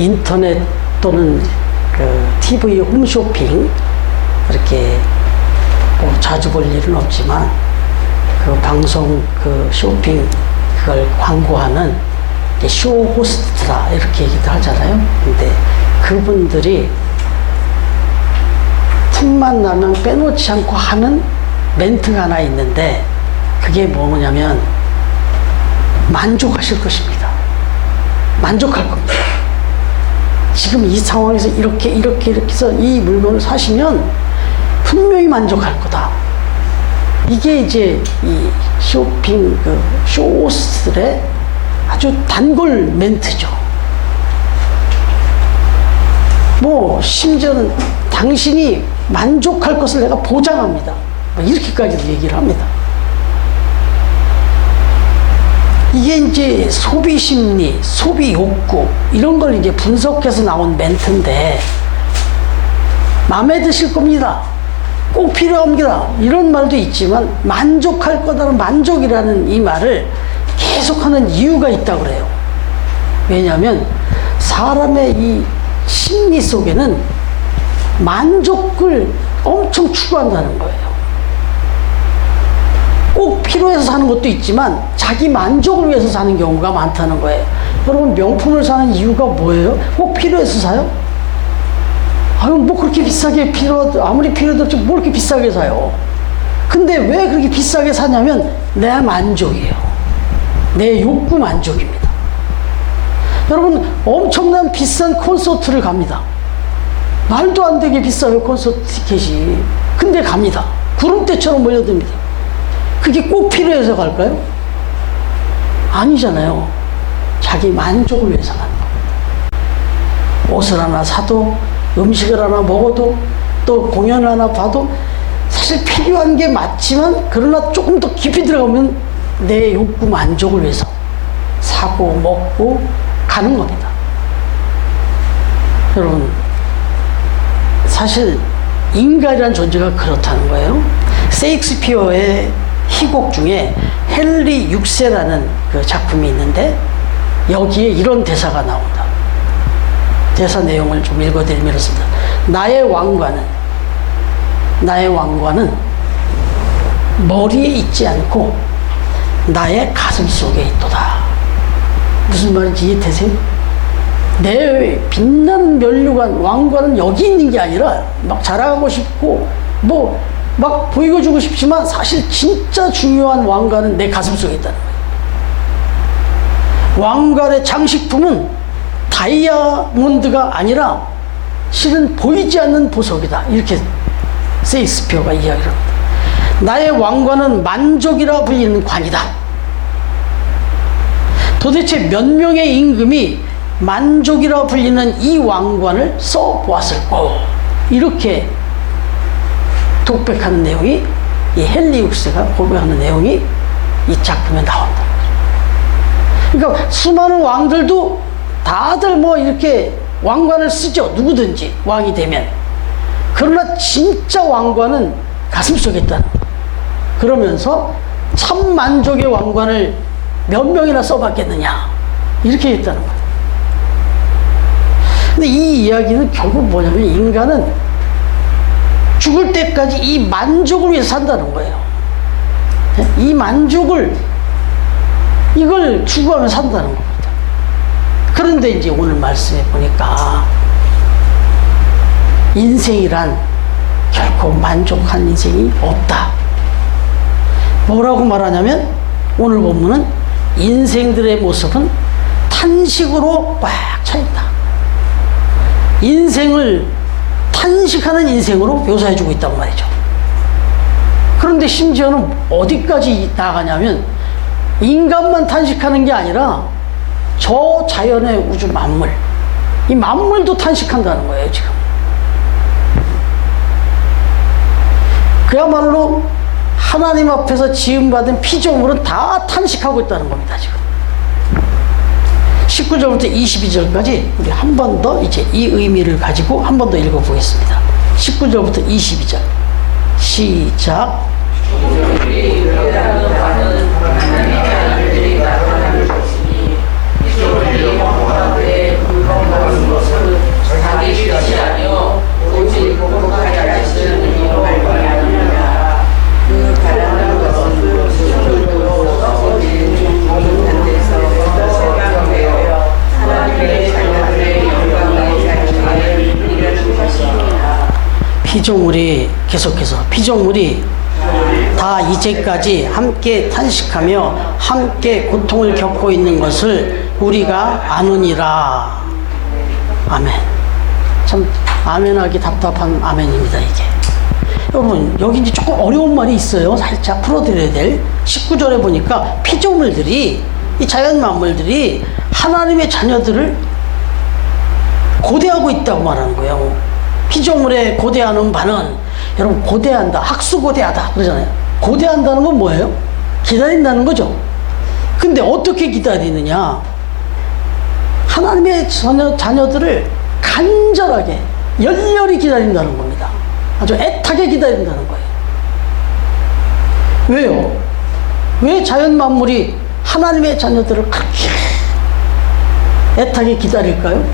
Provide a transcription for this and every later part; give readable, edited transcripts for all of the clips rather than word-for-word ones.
인터넷 또는 그 TV 홈쇼핑 이렇게 뭐 자주 볼 일은 없지만 그 방송 그 쇼핑 그걸 광고하는 쇼 호스트다 이렇게 얘기도 하잖아요. 근데 그분들이 틈만 나면 빼놓지 않고 하는 멘트가 하나 있는데 그게 뭐냐면 만족하실 것입니다. 만족할 겁니다. 지금 이 상황에서 이렇게 해서 이 물건을 사시면 분명히 만족할 거다. 이게 이제 이 쇼핑 그 쇼호스트의 아주 단골 멘트죠. 뭐 심지어는 당신이 만족할 것을 내가 보장합니다. 뭐 이렇게까지도 얘기를 합니다. 이게 이제 소비 심리, 소비 욕구 이런 걸 이제 분석해서 나온 멘트인데 마음에 드실 겁니다. 꼭 필요합니다. 이런 말도 있지만 만족할 거다라는 만족이라는 이 말을 계속하는 이유가 있다고 그래요. 왜냐하면 사람의 이 심리 속에는 만족을 엄청 추구한다는 거예요. 꼭 필요해서 사는 것도 있지만 자기 만족을 위해서 사는 경우가 많다는 거예요. 여러분 명품을 사는 이유가 뭐예요? 꼭 필요해서 사요? 아유 뭐 그렇게 비싸게 아무리 필요도 없지 뭘 그렇게 비싸게 사요? 근데 왜 그렇게 비싸게 사냐면 내 만족이에요. 내 욕구 만족입니다. 여러분 엄청난 비싼 콘서트를 갑니다. 말도 안 되게 비싸요 콘서트 티켓이. 근데 갑니다. 구름대처럼 몰려듭니다. 그게 꼭 필요해서 갈까요? 아니잖아요. 자기 만족을 위해서 가는 거예요. 옷을 하나 사도 음식을 하나 먹어도 또 공연을 하나 봐도 사실 필요한 게 맞지만 그러나 조금 더 깊이 들어가면 내 욕구 만족을 위해서 사고 먹고 가는 겁니다. 여러분 사실 인간이라는 존재가 그렇다는 거예요. 셰익스피어의 희곡 중에 헨리 6세라는 그 작품이 있는데 여기에 이런 대사가 나온다. 대사 내용을 좀 읽어드리면 이렇습니다. 나의 왕관은 머리에 있지 않고 나의 가슴 속에 있도다. 무슨 말인지 이해되세요? 내 빛나는 면류관 왕관은 여기 있는 게 아니라 막 자랑하고 싶고 뭐 막 보여주고 싶지만 사실 진짜 중요한 왕관은 내 가슴 속에 있다는 거예요. 왕관의 장식품은 다이아몬드가 아니라 실은 보이지 않는 보석이다. 이렇게 셰익스피어가 이야기를 합니다. 나의 왕관은 만족이라 불리는 관이다. 도대체 몇 명의 임금이 만족이라 불리는 이 왕관을 써보았을까? 이렇게 독백하는 내용이 이 헨리 6세가 고백하는 내용이 이 작품에 나온다. 그러니까 수많은 왕들도 다들 뭐 이렇게 왕관을 쓰죠. 누구든지 왕이 되면. 그러나 진짜 왕관은 가슴속에 있다는 거예요. 그러면서 참 만족의 왕관을 몇 명이나 써봤겠느냐 이렇게 했다는 거예요. 근데 이 이야기는 결국 뭐냐면 인간은 죽을 때까지 이 만족을 위해서 산다는 거예요. 이 만족을 이걸 추구하며 산다는 겁니다. 그런데 이제 오늘 말씀해 보니까 인생이란 결코 만족한 인생이 없다. 뭐라고 말하냐면 오늘 본문은 인생들의 모습은 탄식으로 꽉 차 있다. 인생을 탄식하는 인생으로 묘사해주고 있단 말이죠. 그런데 심지어는 어디까지 나가냐면 인간만 탄식하는 게 아니라 저 자연의 우주 만물, 이 만물도 탄식한다는 거예요 지금. 그야말로 하나님 앞에서 지음받은 피조물은 다 탄식하고 있다는 겁니다 지금. 19절부터 22절까지 우리 한 번 더 이제 이 의미를 가지고 한 번 더 읽어보겠습니다. 19절부터 22절 시작. 피조물이 계속해서 피조물이 다 이제까지 함께 탄식하며 함께 고통을 겪고 있는 것을 우리가 아느니라. 아멘. 참 아멘하기 답답한 아멘입니다 이게. 여러분 여기 이제 조금 어려운 말이 있어요. 살짝 풀어드려야 될 19절에 보니까 피조물들이 이 자연 만물들이 하나님의 자녀들을 고대하고 있다고 말하는 거예요. 피조물의 고대하는 바는 여러분 고대한다, 학수고대하다 그러잖아요. 고대한다는 건 뭐예요? 기다린다는 거죠. 근데 어떻게 기다리느냐? 하나님의 자녀들을 간절하게 열렬히 기다린다는 겁니다. 아주 애타게 기다린다는 거예요. 왜요? 왜 자연 만물이 하나님의 자녀들을 그렇게 애타게 기다릴까요?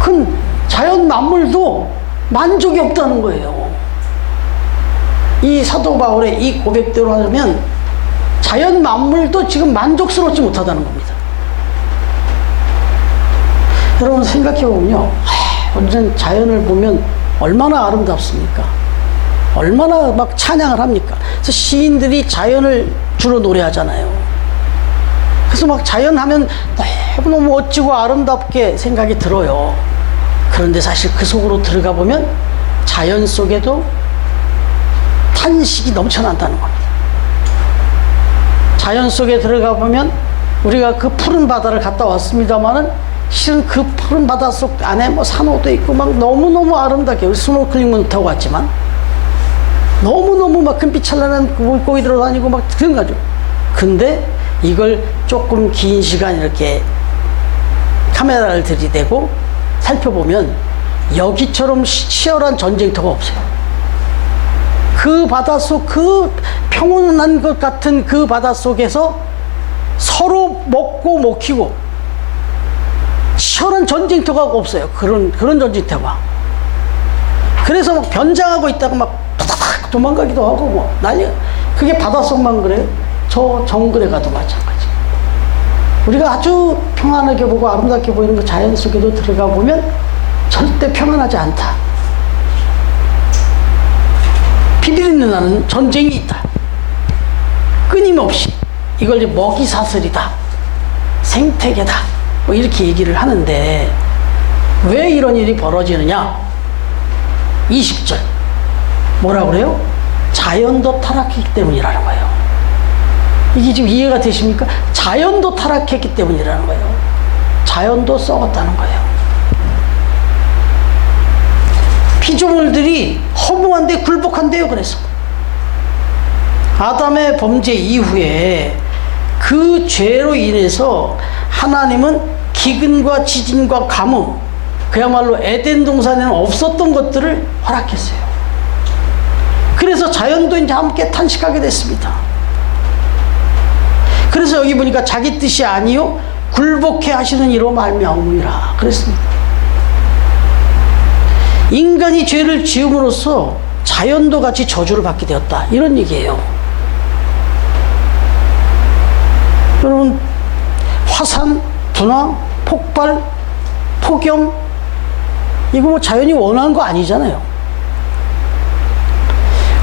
그 자연 만물도 만족이 없다는 거예요. 이 사도 바울의 이 고백대로 하면 자연 만물도 지금 만족스럽지 못하다는 겁니다. 여러분 생각해보면요, 우리는 자연을 보면 얼마나 아름답습니까? 얼마나 막 찬양을 합니까? 그래서 시인들이 자연을 주로 노래하잖아요. 그래서 막 자연 하면 너무너무 멋지고 아름답게 생각이 들어요. 그런데 사실 그 속으로 들어가 보면 자연 속에도 탄식이 넘쳐난다는 겁니다. 자연 속에 들어가 보면 우리가 그 푸른 바다를 갔다 왔습니다만은 실은 그 푸른 바다 속 안에 뭐 산호도 있고 막 너무너무 아름답게 우리 스노클링만 타고 왔지만 너무너무 막 금빛 찬란한 물고기 들어다니고 막 그런 거죠. 근데 이걸 조금 긴 시간 이렇게 카메라를 들이대고 살펴보면 여기처럼 치열한 전쟁터가 없어요. 그 바닷속, 그 평온한 것 같은 그 바닷속에서 서로 먹고 먹히고 치열한 전쟁터가 없어요. 그런 전쟁터가. 그래서 막 변장하고 있다가 막 타닥 도망가기도 하고 뭐 난리. 그게 바닷속만 그래요? 저 정글에 가도 마찬가지. 우리가 아주 평안하게 보고 아름답게 보이는 그 자연 속에도 들어가 보면 절대 평안하지 않다. 피비린내 나는 전쟁이 있다. 끊임없이 이걸 이제 먹이 사슬이다, 생태계다, 뭐 이렇게 얘기를 하는데 왜 이런 일이 벌어지느냐? 20절 뭐라 그래요? 자연도 타락했기 때문이라는 거예요. 이게 지금 이해가 되십니까? 자연도 타락했기 때문이라는 거예요. 자연도 썩었다는 거예요. 피조물들이 허무한데 굴복한대요. 그래서 아담의 범죄 이후에 그 죄로 인해서 하나님은 기근과 지진과 가뭄, 그야말로 에덴 동산에는 없었던 것들을 허락했어요. 그래서 자연도 이제 함께 탄식하게 됐습니다. 그래서 여기 보니까 자기 뜻이 아니요 굴복해 하시는 이로 말미암음이라 그랬습니다. 인간이 죄를 지음으로써 자연도 같이 저주를 받게 되었다, 이런 얘기예요. 여러분 화산, 분화, 폭발, 폭염 이거 뭐 자연이 원하는 거 아니잖아요.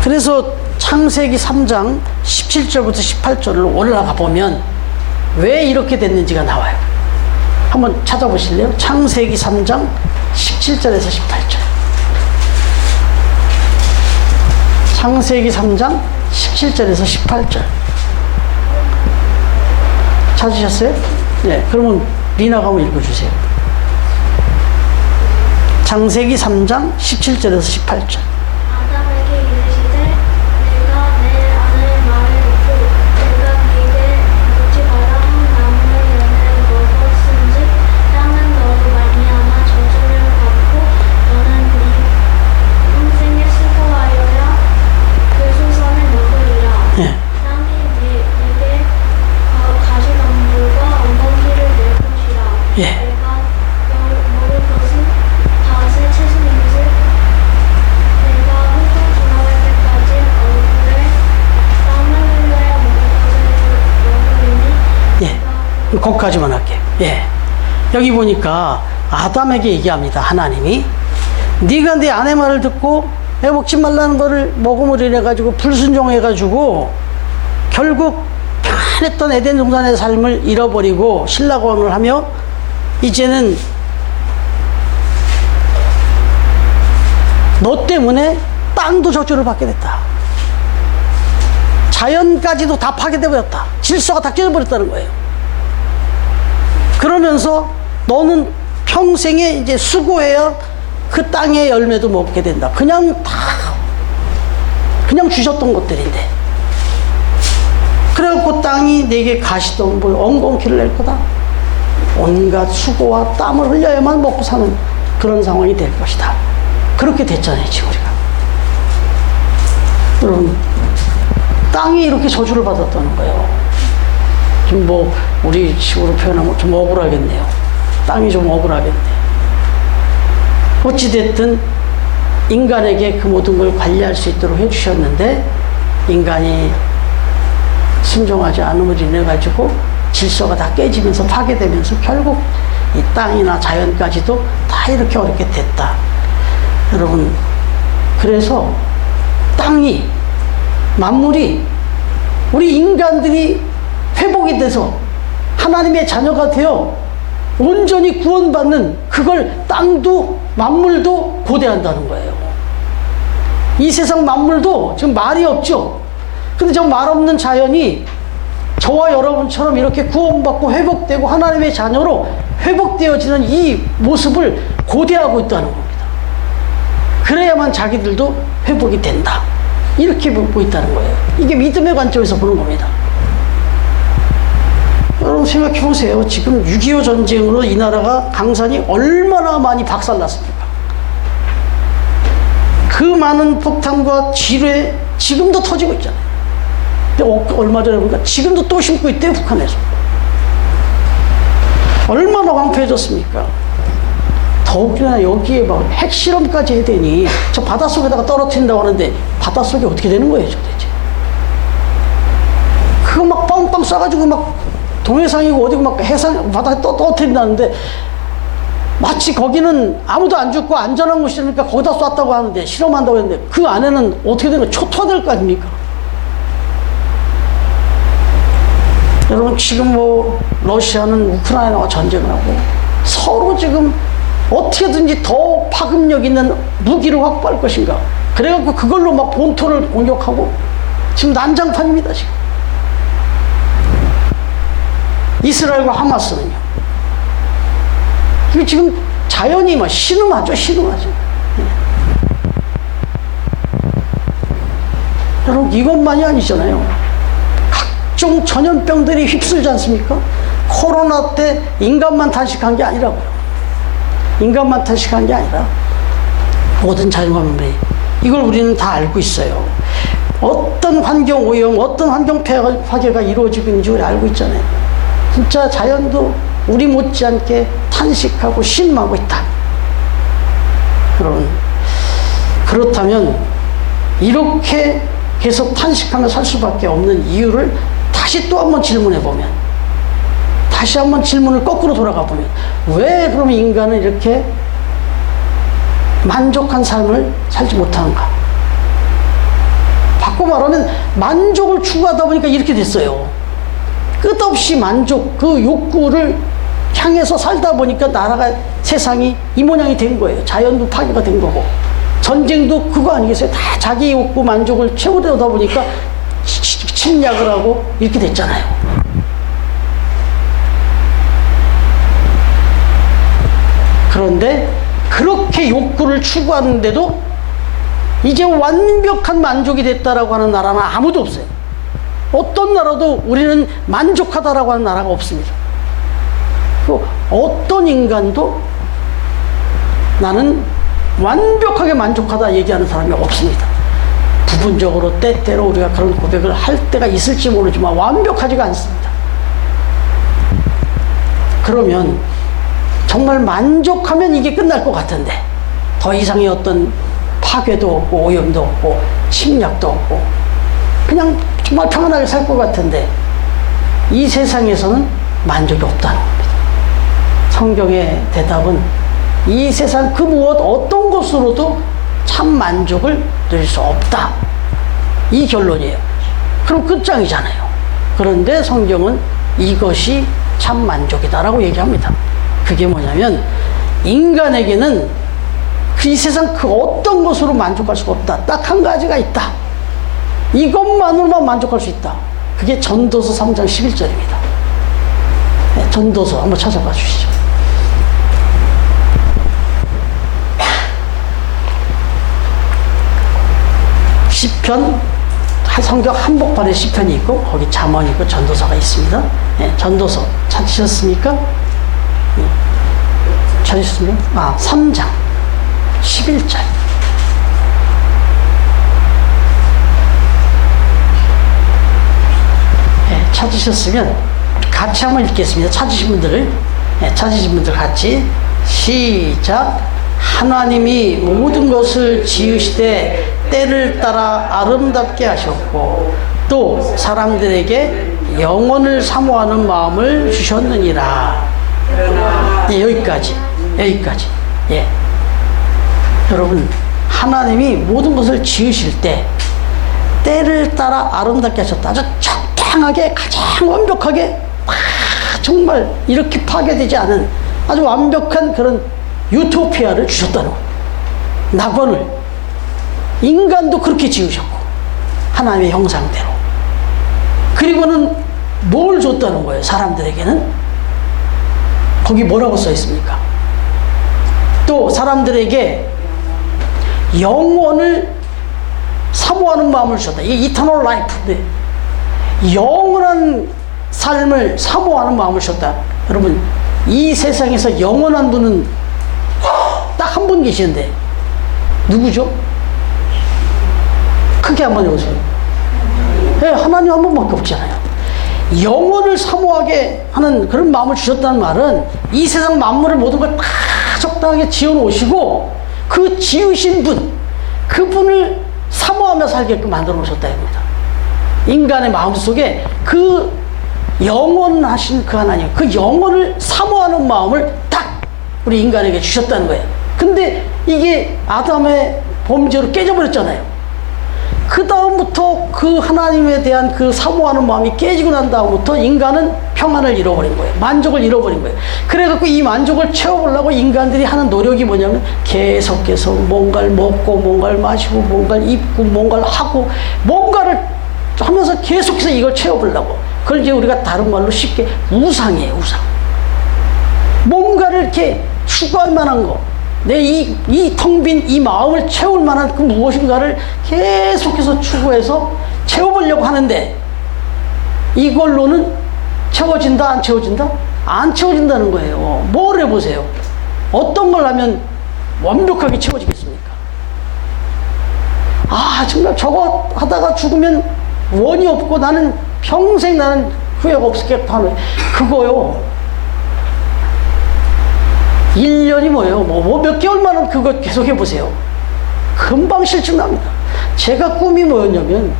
그래서 창세기 3장 17절부터 18절로 올라가 보면 왜 이렇게 됐는지가 나와요. 한번 찾아보실래요? 창세기 3장 17절에서 18절. 창세기 3장 17절에서 18절. 찾으셨어요? 네, 그러면 리나가 한번 읽어주세요. 창세기 3장 17절에서 18절. 아담에게 이르시되 내가 내 아내의 말을 듣고 내가 네게 묻지 마라 한 나무의 열매를 먹었은즉 땅은 너로 말미암아 저주를 받고 너는 네 평생에 수고하여야 그 소산을 먹으리라. 예. 땅이 네게 가시덤불과 엉겅퀴를 낼 것이라. 예. 내가 먹을 것은 닷의 채소인즉 내가 흙을 지나갈 때까지 얼굴에 땀을 흘려야 먹을 것을 먹으리니. 예. 거기까지만 할게요. 예. 여기 보니까 아담에게 얘기합니다. 하나님이 네가 네 아내 말을 듣고 애 먹지 말라는 거를 먹음으로 인해 가지고 불순종해 가지고 결국 편했던 에덴 동산의 삶을 잃어버리고 신라곤을 하며 이제는 너 때문에 땅도 저주를 받게 됐다. 자연까지도 다 파괴돼 버렸다. 질서가 다 깨져버렸다는 거예요. 그러면서 너는 평생에 이제 수고해야 그 땅의 열매도 먹게 된다. 그냥 주셨던 것들인데. 그래갖고 땅이 내게 가시덤불 엉겅퀴를 낼 거다. 온갖 수고와 땀을 흘려야만 먹고 사는 그런 상황이 될 것이다. 그렇게 됐잖아요, 지금 우리가. 여러분, 땅이 이렇게 저주를 받았다는 거예요. 좀 뭐, 우리 식으로 표현하면 좀 억울하겠네요. 땅이 좀 억울하겠네. 어찌됐든, 인간에게 그 모든 걸 관리할 수 있도록 해주셨는데, 인간이 순종하지 않음으로 인해가지고 질서가 다 깨지면서 파괴되면서 결국 이 땅이나 자연까지도 다 이렇게 어렵게 됐다. 여러분, 그래서 땅이, 만물이, 우리 인간들이 회복이 돼서 하나님의 자녀가 되어 온전히 구원받는 그걸 땅도 만물도 고대한다는 거예요. 이 세상 만물도 지금 말이 없죠. 근데 저 말 없는 자연이 저와 여러분처럼 이렇게 구원받고 회복되고 하나님의 자녀로 회복되어지는 이 모습을 고대하고 있다는 겁니다. 그래야만 자기들도 회복이 된다. 이렇게 보고 있다는 거예요. 이게 믿음의 관점에서 보는 겁니다. 여러분 생각해 보세요. 지금 6.25 전쟁으로 이 나라가 강산이 얼마나 많이 박살났습니까? 그 많은 폭탄과 지뢰 지금도 터지고 있잖아요. 근데 얼마 전에 보니까 지금도 또 심고 있대요, 북한에서. 얼마나 황폐해졌습니까? 더욱이나 여기에 막 핵실험까지 해야 되니 저 바닷속에다가 떨어뜨린다고 하는데 바닷속이 어떻게 되는 거예요, 도대체? 그거 막 빵빵 쏴가지고 막 동해상이고 어디고 막 해상, 바다에 떨어뜨린다는데 마치 거기는 아무도 안 죽고 안전한 곳이니까 거기다 쐈다고 하는데 실험한다고 했는데 그 안에는 어떻게 되는 거예요? 초토화될 거 아닙니까? 여러분 지금 뭐 러시아는 우크라이나와 전쟁을 하고 서로 지금 어떻게든지 더 파급력 있는 무기를 확보할 것인가. 그래갖고 그걸로 막 본토를 공격하고 지금 난장판입니다, 지금. 이스라엘과 하마스는요. 이게 지금 자연이 막 신음하죠, 신음하죠. 네. 여러분, 이것만이 아니잖아요. 각종 전염병들이 휩쓸지 않습니까? 코로나 때 인간만 탄식한 게 아니라고요. 인간만 탄식한 게 아니라 모든 자연환경이 이걸 우리는 다 알고 있어요. 어떤 환경 오염, 어떤 환경 파괴가 이루어지고 있는지 우리 알고 있잖아요. 진짜 자연도 우리 못지않게 탄식하고 신음하고 있다. 여러분, 그렇다면 이렇게 계속 탄식하며 살 수밖에 없는 이유를 다시 또 한번 질문해 보면, 다시 한번 질문을 거꾸로 돌아가 보면, 왜 그러면 인간은 이렇게 만족한 삶을 살지 못하는가? 바꿔 말하면 만족을 추구하다 보니까 이렇게 됐어요. 끝없이 만족, 그 욕구를 향해서 살다 보니까 나라가, 세상이 이 모양이 된 거예요. 자연도 파괴가 된 거고, 전쟁도 그거 아니겠어요? 다 자기 욕구 만족을 채우려다 보니까 침략을 하고 이렇게 됐잖아요. 그런데 그렇게 욕구를 추구하는데도 이제 완벽한 만족이 됐다라고 하는 나라는 아무도 없어요. 어떤 나라도 우리는 만족하다라고 하는 나라가 없습니다. 또 어떤 인간도 나는 완벽하게 만족하다 얘기하는 사람이 없습니다. 부분적으로 때때로 우리가 그런 고백을 할 때가 있을지 모르지만 완벽하지가 않습니다. 그러면 정말 만족하면 이게 끝날 것 같은데 더 이상의 어떤 파괴도 없고 오염도 없고 침략도 없고 그냥 정말 평안하게 살 것 같은데 이 세상에서는 만족이 없다는 겁니다. 성경의 대답은 이 세상 그 무엇 어떤 것으로도 참 만족을 누릴 수 없다. 이 결론이에요. 그럼 끝장이잖아요. 그런데 성경은 이것이 참 만족이다라고 얘기합니다. 그게 뭐냐면 인간에게는 이 세상 그 어떤 것으로 만족할 수가 없다. 딱 한 가지가 있다. 이것만으로만 만족할 수 있다. 그게 전도서 3장 11절입니다. 네, 전도서 한번 찾아봐 주시죠. 시편, 성경 한복판에 시편이 있고 거기 잠언이 있고 전도서가 있습니다. 네, 전도서 찾으셨습니까? 네. 찾으셨습니까? 3장 11절. 네, 찾으셨으면 같이 한번 읽겠습니다. 찾으신 분들, 네, 찾으신 분들 같이 시작. 하나님이 모든 것을 지으시되 때를 따라 아름답게 하셨고 또 사람들에게 영혼을 사모하는 마음을 주셨느니라. 예, 여기까지. 예. 여러분, 하나님이 모든 것을 지으실 때 때를 따라 아름답게 하셨다. 아주 적당하게, 가장 완벽하게, 정말 이렇게 파괴되지 않은 아주 완벽한 그런 유토피아를 주셨다는 거예요. 낙원을. 인간도 그렇게 지으셨고 하나님의 형상대로. 그리고는 뭘 줬다는 거예요? 사람들에게는. 거기 뭐라고 써 있습니까? 또 사람들에게 영혼을 사모하는 마음을 주셨다. 이게 이터널 라이프인데 영원한 삶을 사모하는 마음을 주셨다. 여러분, 이 세상에서 영원한 분은 딱 한 분 계시는데 누구죠? 크게 한번 해보세요. 네, 하나님 한 분밖에 없잖아요. 영혼을 사모하게 하는 그런 마음을 주셨다는 말은 이 세상 만물을 모든 걸 다 적당하게 지어놓으시고 그 지으신 분, 그분을 사모하며 살게끔 만들어 놓으셨다 입니다. 인간의 마음속에 그 영원하신 그 하나님, 그 영혼을 사모하는 마음을 딱 우리 인간에게 주셨다는 거예요. 근데 이게 아담의 범죄로 깨져버렸잖아요. 그 다음부터 그 하나님에 대한 그 사모하는 마음이 깨지고 난 다음부터 인간은 평안을 잃어버린 거예요. 만족을 잃어버린 거예요. 그래갖고 이 만족을 채워보려고 인간들이 하는 노력이 뭐냐면 계속해서 뭔가를 먹고 뭔가를 마시고 뭔가를 입고 뭔가를 하고 뭔가를 하면서 계속해서 이걸 채워보려고. 그걸 이제 우리가 다른 말로 쉽게 우상이에요. 우상. 뭔가를 이렇게 추구할 만한 거, 내 이 텅 빈 이 마음을 채울 만한 그 무엇인가를 계속해서 추구해서 채워보려고 하는데 이걸로는 채워진다, 안 채워진다? 안 채워진다는 거예요. 뭘 해보세요. 어떤 걸 하면 완벽하게 채워지겠습니까? 아, 정말 저거 하다가 죽으면 원이 없고 나는 평생 나는 후회가 없겠다 하는 그거요. 1년이 뭐예요? 몇 개월만은 그거 계속 해보세요. 금방 실증납니다. 제가 꿈이 뭐였냐면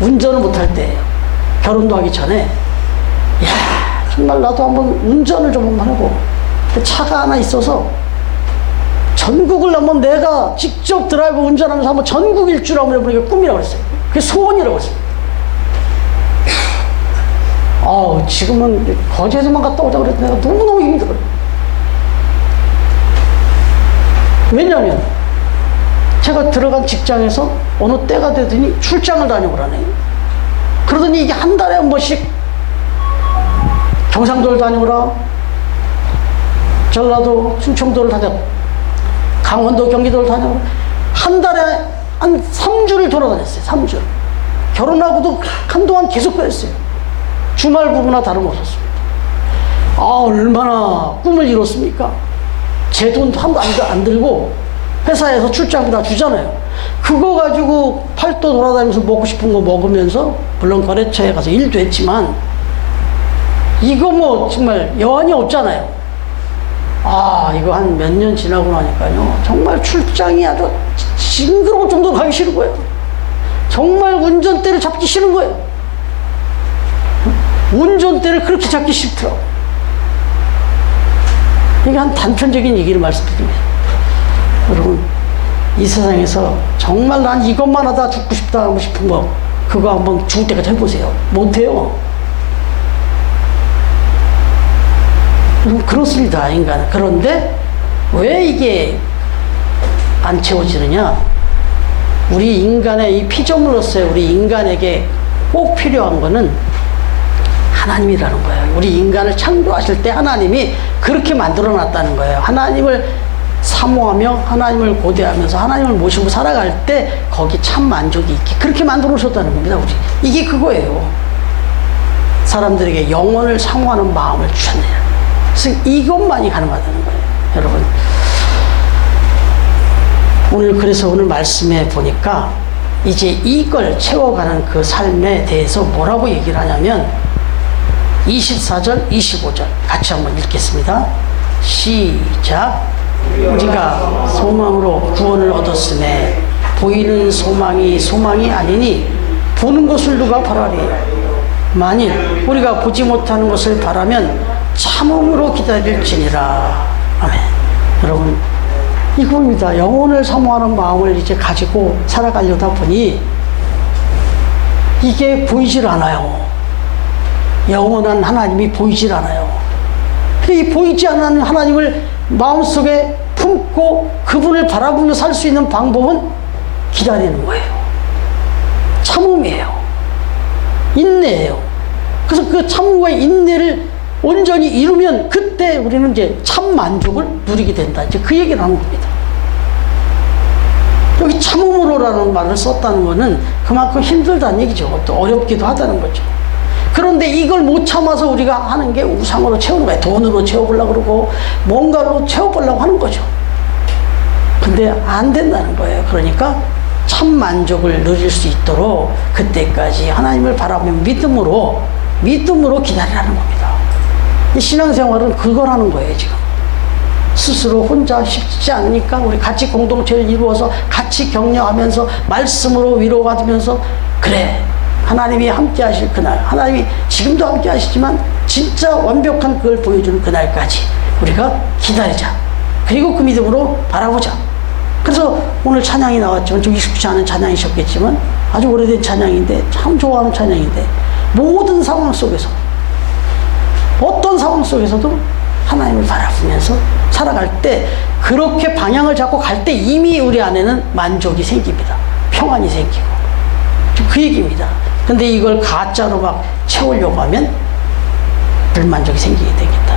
운전을 못할 때예요. 결혼도 하기 전에 야, 정말 나도 한번 운전을 좀 한번 해보고 차가 하나 있어서 전국을 한번 내가 직접 드라이브 운전하면서 한번 전국 일주를 한번 해보는 게 꿈이라고 그랬어요. 그게 소원이라고 했어요. 지금은 거제도만 갔다 오자고 그랬더니 내가 너무너무 힘들어요. 왜냐하면 제가 들어간 직장에서 어느 때가 되더니 출장을 다녀오라네. 그러더니 이게 한 달에 한 번씩 경상도를 다녀오라, 전라도, 충청도를 다녀오라, 강원도, 경기도를 다녀오라. 한 달에 한 3주를 돌아다녔어요. 3주. 결혼하고도 한동안 계속 그랬어요. 주말 부부나 다름없었습니다. 얼마나 꿈을 이뤘습니까? 제 돈도 한도 안 들고 회사에서 출장비 다 주잖아요. 그거 가지고 팔도 돌아다니면서 먹고 싶은 거 먹으면서 물론 거래처에 가서 일도 했지만 이거 뭐 정말 여한이 없잖아요. 이거 한 몇 년 지나고 나니까요. 정말 출장이 아주 징그러울 정도로 가기 싫은 거예요. 정말 운전대를 잡기 싫은 거예요. 운전대를 그렇게 잡기 싫더라고. 이게 한 단편적인 얘기를 말씀드립니다. 여러분, 이 세상에서 정말 난 이것만 하다 죽고 싶다 하고 싶은 거, 그거 한번 죽을 때까지 해보세요. 못해요. 여러분, 그렇습니다, 인간은. 그런데 왜 이게 안 채워지느냐? 우리 인간의 이 피조물로서의 우리 인간에게 꼭 필요한 거는 하나님이라는 거예요. 우리 인간을 창조하실 때 하나님이 그렇게 만들어 놨다는 거예요. 하나님을 사모하며 하나님을 고대하면서 하나님을 모시고 살아갈 때 거기 참 만족이 있게 그렇게 만들어 놓으셨다는 겁니다. 우리 이게 그거예요. 사람들에게 영혼을 사모하는 마음을 주셨네요. 그래서 이것만이 가능하다는 거예요. 여러분, 그래서 오늘 말씀에 보니까 이제 이걸 채워가는 그 삶에 대해서 뭐라고 얘기를 하냐면 24절, 25절 같이 한번 읽겠습니다. 시작. 우리가 소망으로 구원을 얻었음에 보이는 소망이 소망이 아니니 보는 것을 누가 바라리. 만일 우리가 보지 못하는 것을 바라면 참음으로 기다릴지니라. 아멘. 여러분, 이겁니다. 영혼을 사모하는 마음을 이제 가지고 살아가려다 보니 이게 보이질 않아요. 영원한 하나님이 보이질 않아요. 이 보이지 않는 하나님을 마음속에 품고 그분을 바라보며 살 수 있는 방법은 기다리는 거예요. 참음이에요. 인내예요. 그래서 그 참음과 인내를 온전히 이루면 그때 우리는 이제 참 만족을 누리게 된다. 이제 그 얘기를 하는 겁니다. 여기 참음으로라는 말을 썼다는 것은 그만큼 힘들다는 얘기죠. 또 어렵기도 하다는 거죠. 그런데 이걸 못 참아서 우리가 하는 게 우상으로 채우는 거예요. 돈으로 채워보려고 그러고 뭔가로 채워보려고 하는 거죠. 근데 안 된다는 거예요. 그러니까 참 만족을 누릴 수 있도록 그때까지 하나님을 바라보며 믿음으로 기다리라는 겁니다. 이 신앙생활은 그걸 하는 거예요, 지금. 스스로 혼자 쉽지 않으니까 우리 같이 공동체를 이루어서 같이 격려하면서 말씀으로 위로받으면서 그래, 하나님이 함께 하실 그날, 하나님이 지금도 함께 하시지만 진짜 완벽한 그걸 보여주는 그날까지 우리가 기다리자. 그리고 그 믿음으로 바라보자. 그래서 오늘 찬양이 나왔지만 좀 익숙치 않은 찬양이셨겠지만 아주 오래된 찬양인데 참 좋아하는 찬양인데 모든 상황 속에서 어떤 상황 속에서도 하나님을 바라보면서 살아갈 때 그렇게 방향을 잡고 갈 때 이미 우리 안에는 만족이 생깁니다. 평안이 생기고. 그 얘기입니다. 근데 이걸 가짜로 막 채우려고 하면 불만족이 생기게 되겠다.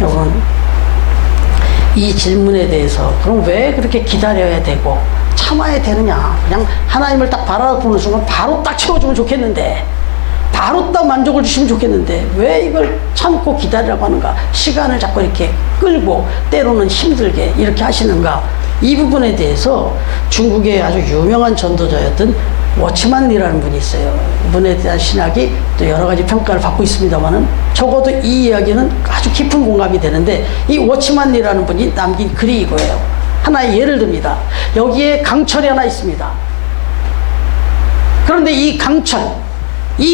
여러분, 이 질문에 대해서 그럼 왜 그렇게 기다려야 되고 참아야 되느냐. 그냥 하나님을 딱 바라보는 순간 바로 딱 채워주면 좋겠는데, 바로 딱 만족을 주시면 좋겠는데 왜 이걸 참고 기다리라고 하는가. 시간을 자꾸 이렇게 끌고 때로는 힘들게 이렇게 하시는가. 이 부분에 대해서 중국의 아주 유명한 전도자였던 워치만리라는 분이 있어요. 이분에 대한 신학이 또 여러 가지 평가를 받고 있습니다만은 적어도 이 이야기는 아주 깊은 공감이 되는데, 이 워치만리라는 분이 남긴 글이 이거예요. 하나의 예를 듭니다. 여기에 강철이 하나 있습니다. 그런데 이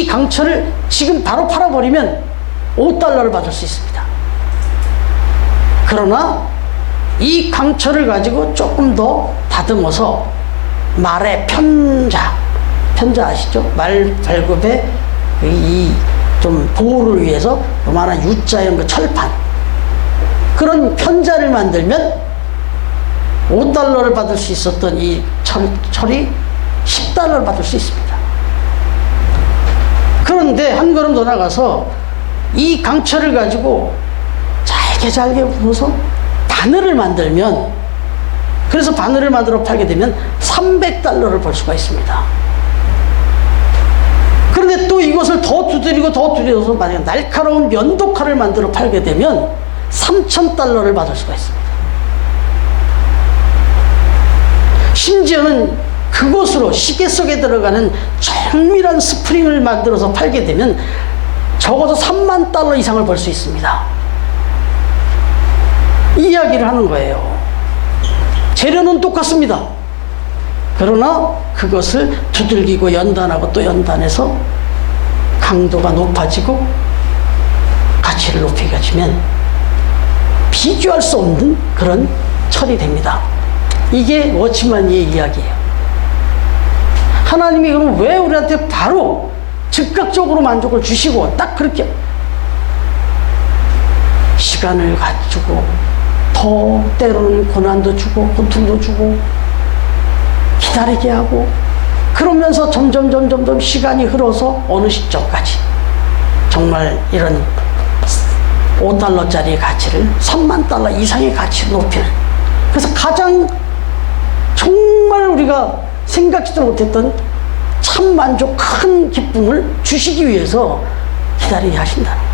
강철을 지금 바로 팔아버리면 $5를 받을 수 있습니다. 그러나 이 강철을 가지고 조금 더 다듬어서 말의 편자 아시죠? 말 발굽에 이 좀 보호를 위해서 요만한 U자형 그 철판, 그런 편자를 만들면 $5를 받을 수 있었던 이 철이 $10를 받을 수 있습니다. 그런데 한 걸음 더 나가서 이 강철을 가지고 잘게 부어서 바늘을 만들면, 그래서 바늘을 만들어 팔게 되면 $300를 벌 수가 있습니다. 그런데 또 이것을 더 두드려서 만약에 날카로운 면도칼을 만들어 팔게 되면 $3,000를 받을 수가 있습니다. 심지어는 그것으로 시계 속에 들어가는 정밀한 스프링을 만들어서 팔게 되면 적어도 $30,000 이상을 벌 수 있습니다. 이 이야기를 하는 거예요. 재료는 똑같습니다. 그러나 그것을 두들기고 연단하고 또 연단해서 강도가 높아지고 가치를 높이게 하시면 비교할 수 없는 그런 철이 됩니다. 이게 워치만의 이야기예요. 하나님이 그럼 왜 우리한테 바로 즉각적으로 만족을 주시고 딱 그렇게 시간을 갖추고 더 때로는 고난도 주고 고통도 주고 기다리게 하고 그러면서 점점 시간이 흘러서 어느 시점까지 정말 이런 $5짜리 가치를 $30,000 이상의 가치로 높이는, 그래서 가장 정말 우리가 생각지도 못했던 참 만족, 큰 기쁨을 주시기 위해서 기다리게 하신다는 거예요.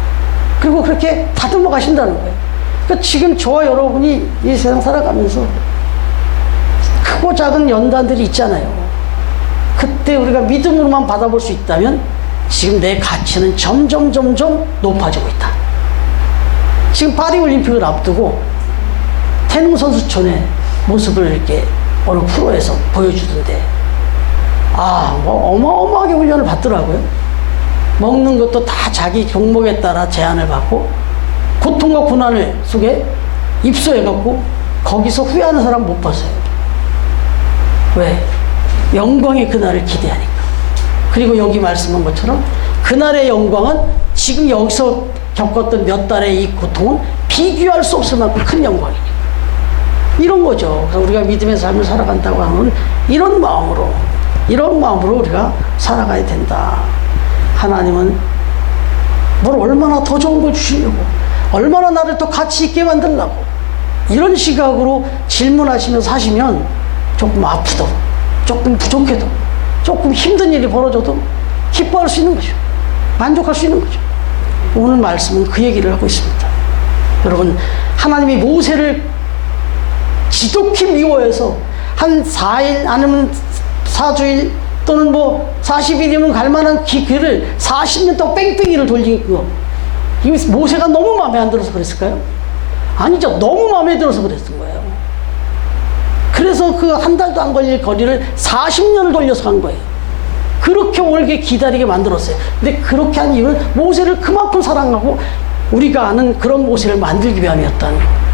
그리고 그렇게 다듬어 가신다는 거예요. 그러니까 지금 저와 여러분이 이 세상 살아가면서 크고 작은 연단들이 있잖아요. 그때 우리가 믿음으로만 받아볼 수 있다면 지금 내 가치는 점점 높아지고 있다. 지금 파리올림픽을 앞두고 태릉 선수촌의 모습을 이렇게 어느 프로에서 보여주던데, 뭐 어마어마하게 훈련을 받더라고요. 먹는 것도 다 자기 종목에 따라 제한을 받고 고통과 고난을 속에 입소해갖고 거기서 후회하는 사람 못 봤어요. 왜? 영광의 그날을 기대하니까. 그리고 여기 말씀한 것처럼 그날의 영광은 지금 여기서 겪었던 몇 달의 이 고통은 비교할 수 없을 만큼 큰 영광이니까. 이런 거죠. 그래서 우리가 믿음의 삶을 살아간다고 하면 이런 마음으로 우리가 살아가야 된다. 하나님은 뭘 얼마나 더 좋은 걸 주시려고, 얼마나 나를 더 가치 있게 만들려고, 이런 시각으로 질문하시면서 하시면 조금 아프도, 조금 부족해도, 조금 힘든 일이 벌어져도 기뻐할 수 있는 거죠. 만족할 수 있는 거죠. 오늘 말씀은 그 얘기를 하고 있습니다. 여러분, 하나님이 모세를 지독히 미워해서 한 4일 아니면 4주일 또는 뭐 40일이면 갈 만한 길을 40년 동안 뺑뺑이를 돌린 거, 이게 모세가 너무 마음에 안 들어서 그랬을까요? 아니죠. 너무 마음에 들어서 그랬던 거예요. 그래서 그 한 달도 안 걸릴 거리를 40년을 돌려서 간 거예요. 그렇게 오래 기다리게 만들었어요. 근데 그렇게 한 이유는 모세를 그만큼 사랑하고 우리가 아는 그런 모세를 만들기 위함이었다는 거예요.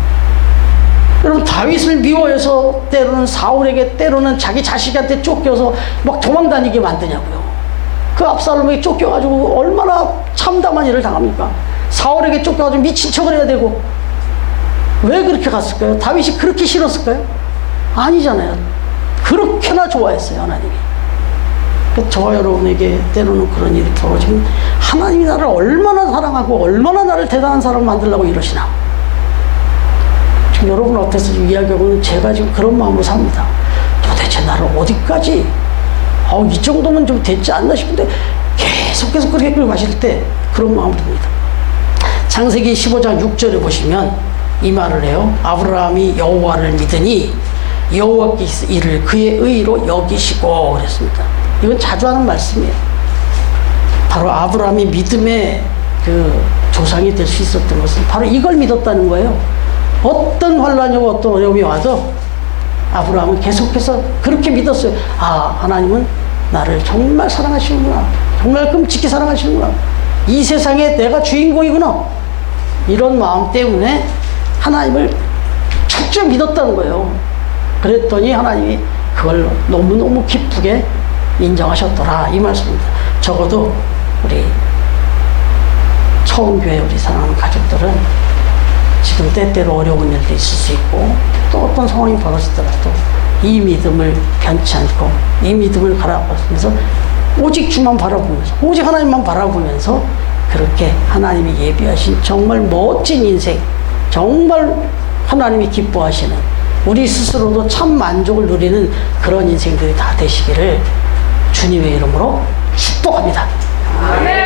여러분, 다윗을 미워해서 때로는 사울에게, 때로는 자기 자식한테 쫓겨서 막 도망다니게 만드냐고요. 그 압살롬에게 쫓겨가지고 얼마나 참담한 일을 당합니까? 사울에게 쫓겨가지고 미친 척을 해야 되고. 왜 그렇게 갔을까요? 다윗이 그렇게 싫었을까요? 아니잖아요. 그렇게나 좋아했어요, 하나님이. 저와 여러분에게 때로는 그런 일이 벌어지면 하나님이 나를 얼마나 사랑하고 얼마나 나를 대단한 사람을 만들려고 이러시나. 지금 여러분 앞에서 이야기하고는 제가 지금 그런 마음으로 삽니다. 도대체 나를 어디까지, 이 정도면 좀 됐지 않나 싶은데 계속 그렇게 끌고 가실 때 그런 마음이 듭니다. 창세기 15장 6절에 보시면 이 말을 해요. 아브라함이 여호와를 믿으니 여호와께서 이를 그의 의로 여기시고 그랬습니다. 이건 자주 하는 말씀이에요. 바로 아브라함이 믿음의 그 조상이 될 수 있었던 것은 바로 이걸 믿었다는 거예요. 어떤 환란이 오고 어떤 어려움이 와도 아브라함은 계속해서 그렇게 믿었어요. 하나님은 나를 정말 사랑하시는구나. 정말 끔찍히 사랑하시는구나. 이 세상에 내가 주인공이구나. 이런 마음 때문에 하나님을 철저히 믿었다는 거예요. 그랬더니 하나님이 그걸 너무너무 기쁘게 인정하셨더라, 이 말씀입니다. 적어도 우리 처음 교회 우리 사랑하는 가족들은 지금 때때로 어려운 일도 있을 수 있고 또 어떤 상황이 벌어지더라도 이 믿음을 변치 않고 이 믿음을 바라보면서 오직 주만 바라보면서 오직 하나님만 바라보면서 그렇게 하나님이 예비하신 정말 멋진 인생, 정말 하나님이 기뻐하시는, 우리 스스로도 참 만족을 누리는 그런 인생들이 다 되시기를 주님의 이름으로 축복합니다. 아멘.